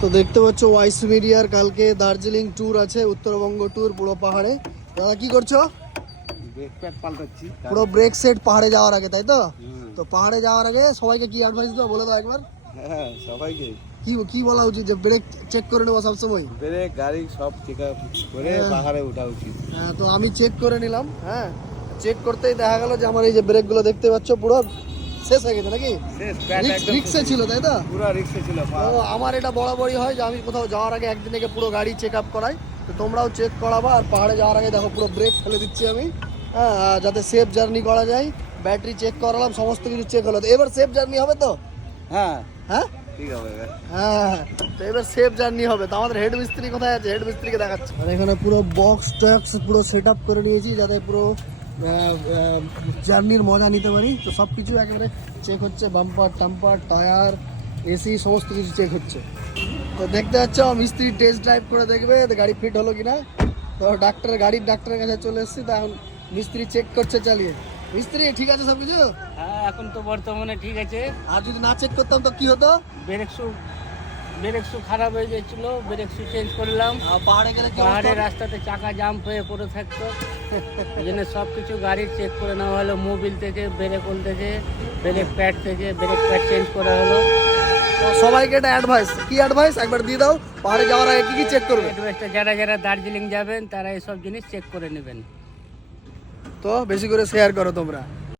তো দেখতে পাচ্ছ ওয়াইস মিডিয়ার কালকে দার্জিলিং ট্যুর আছে, উত্তরবঙ্গ ট্যুর পুরো পাহাড়ে। দাদা কি করছো? ব্রেক প্যাড পাল্টাচ্ছি। পুরো ব্রেক সেট পাহাড়ে যাওয়ার আগে, তাই তো? তো পাহাড়ে যাওয়ার আগে সবাইকে কি অ্যাডভাইস দাও বলে দাও একবার। হ্যাঁ, সবাইকে কি কি বলা উচিত? যে ব্রেক চেক করে নেবো সবসময়, ব্রেক গাড়ি সব চেক আপ করে পাহাড়ে ওঠা উচিত। হ্যাঁ, তো আমি চেক করে নিলাম। হ্যাঁ, চেক করতেই দেখা গেল যে আমার এই যে ব্রেকগুলো দেখতে পাচ্ছ পুরো শেষ হয়ে গেছে নাকি? রিক্সে ছিল, তাই তো? পুরো রিক্সে ছিল। তো আমার এটা বরাবরই হয় যে আমি কোথাও যাওয়ার আগে একদিন আগে পুরো গাড়ি চেক আপ করাই। তো তোমরাও চেক করাবা। আর পাহাড়ে যাওয়ার আগে দেখো পুরো ব্রেক ফেলে দিচ্ছি আমি, হ্যাঁ, যাতে সেফ জার্নি করা যায়। ব্যাটারি চেক করালাম, সমস্ত কিছু চেক হলো। তো এবার সেফ জার্নি হবে তো? হ্যাঁ হ্যাঁ ঠিক হবে। হ্যাঁ, তো এবার সেফ জার্নি হবে। তো আমাদের হেড মিস্ত্রি কোথায় আছে? হেড মিস্ত্রিকে দেখাচ্ছি। আর এখানে পুরো বক্স টক্স পুরো সেট আপ করে নিয়েছি যাতে পুরো জার্নির মজা নিতে পারি। তো সব কিছু একেবারে চেক হচ্ছে, বাম্পার টাম্পার টায়ার এসি সমস্ত কিছু চেক হচ্ছে। তো দেখতে পাচ্ছ মিস্ত্রি টেস্ট ড্রাইভ করে দেখবে গাড়ি ফিট হলো কিনা। তো ডাক্তারের কাছে চলে এসেছি। তো এখন মিস্ত্রি চেক করছে চালিয়ে। মিস্ত্রি ঠিক আছে সব কিছু? হ্যাঁ, এখন তো বর্তমানে ঠিক আছে। আর যদি না চেক করতাম তো কি হতো? ব্রেক শু খারাপ হয়ে গেছিল, ব্রেক শু চেঞ্জ করলাম। পাহাড়ে গেলে পাহাড়ের রাস্তাতে চাকা জাম্প হয়ে পড়ে থাকতো। এই জন্য সব কিছু গাড়ির চেক করে নেওয়া হলো, মোবিল থেকে, ব্রেক হোল থেকে, ব্রেক প্যাড থেকে, ব্রেক প্যাড চেঞ্জ করা হলো। সবাইকে এটা অ্যাডভাইস, কি অ্যাডভাইস একবার দিয়ে দাও। পাহাড়ে যাওয়ার আগে কি কি চেক করবে? অ্যাডভাইসটা যারা যারা দার্জিলিং যাবেন তারা এইসব জিনিস চেক করে নেবেন। তো বেশি করে শেয়ার করো তোমরা।